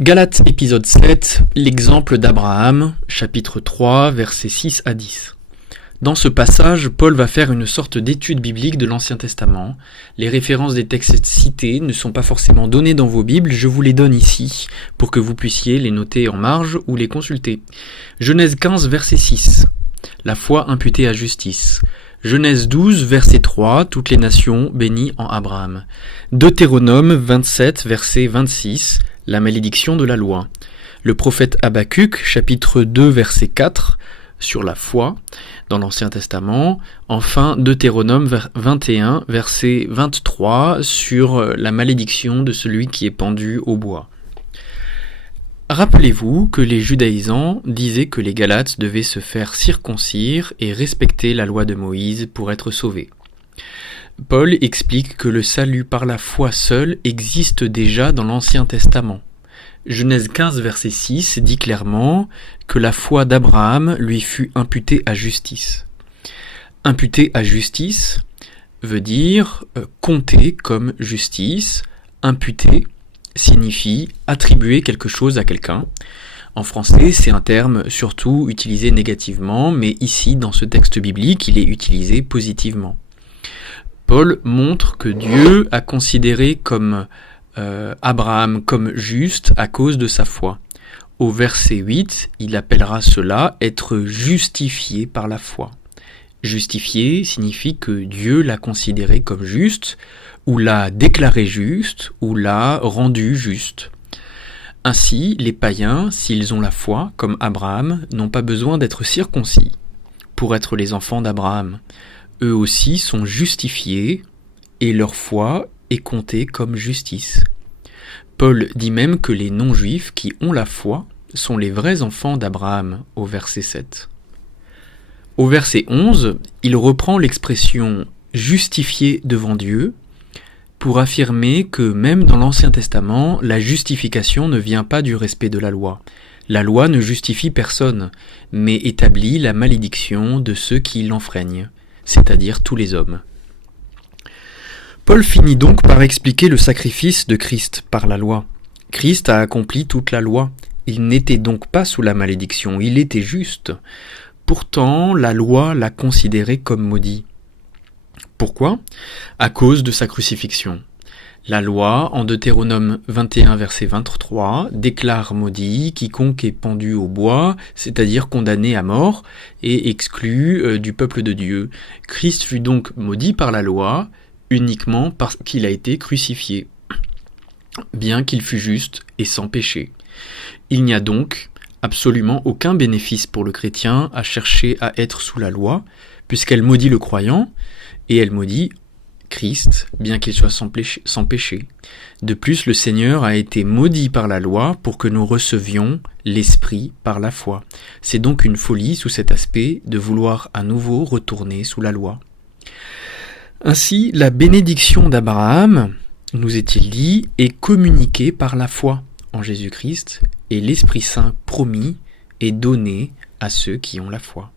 Galates épisode 7, l'exemple d'Abraham, chapitre 3, versets 6 à 10. Dans ce passage, Paul va faire une sorte d'étude biblique de l'Ancien Testament. Les références des textes cités ne sont pas forcément données dans vos Bibles, je vous les donne ici, pour que vous puissiez les noter en marge ou les consulter. Genèse 15, verset 6, la foi imputée à justice. Genèse 12, verset 3, toutes les nations bénies en Abraham. Deutéronome 27, verset 26, la malédiction de la loi. Le prophète Habacuc, chapitre 2, verset 4, sur la foi, dans l'Ancien Testament. Enfin, Deutéronome 21, verset 23, sur la malédiction de celui qui est pendu au bois. Rappelez-vous que les judaïsants disaient que les Galates devaient se faire circoncire et respecter la loi de Moïse pour être sauvés. Paul explique que le salut par la foi seule existe déjà dans l'Ancien Testament. Genèse 15, verset 6 dit clairement que la foi d'Abraham lui fut imputée à justice. Imputée à justice veut dire compter comme justice. Imputer signifie attribuer quelque chose à quelqu'un. En français, c'est un terme surtout utilisé négativement, mais ici, dans ce texte biblique, il est utilisé positivement. Paul montre que Dieu a considéré comme Abraham comme juste à cause de sa foi. Au verset 8, il appellera cela être justifié par la foi. Justifié signifie que Dieu l'a considéré comme juste, ou l'a déclaré juste, ou l'a rendu juste. Ainsi, les païens, s'ils ont la foi, comme Abraham, n'ont pas besoin d'être circoncis pour être les enfants d'Abraham. Eux aussi sont justifiés, et leur foi est comptée comme justice. Paul dit même que les non-juifs qui ont la foi sont les vrais enfants d'Abraham, au verset 7. Au verset 11, il reprend l'expression « justifié devant Dieu » pour affirmer que même dans l'Ancien Testament, la justification ne vient pas du respect de la loi. La loi ne justifie personne, mais établit la malédiction de ceux qui l'enfreignent, c'est-à-dire tous les hommes. Paul finit donc par expliquer le sacrifice de Christ par la loi. Christ a accompli toute la loi. Il n'était donc pas sous la malédiction, il était juste. Pourtant, la loi l'a considéré comme maudit. Pourquoi ? À cause de sa crucifixion. La loi, en Deutéronome 21, verset 23, déclare maudit quiconque est pendu au bois, c'est-à-dire condamné à mort et exclu du peuple de Dieu. Christ fut donc maudit par la loi, uniquement parce qu'il a été crucifié, bien qu'il fût juste et sans péché. Il n'y a donc absolument aucun bénéfice pour le chrétien à chercher à être sous la loi, puisqu'elle maudit le croyant, et elle maudit Christ, bien qu'il soit sans péché. De plus, le Seigneur a été maudit par la loi pour que nous recevions l'Esprit par la foi. C'est donc une folie sous cet aspect de vouloir à nouveau retourner sous la loi. Ainsi, la bénédiction d'Abraham, nous est-il dit, est communiquée par la foi en Jésus-Christ, et l'Esprit Saint promis est donné à ceux qui ont la foi.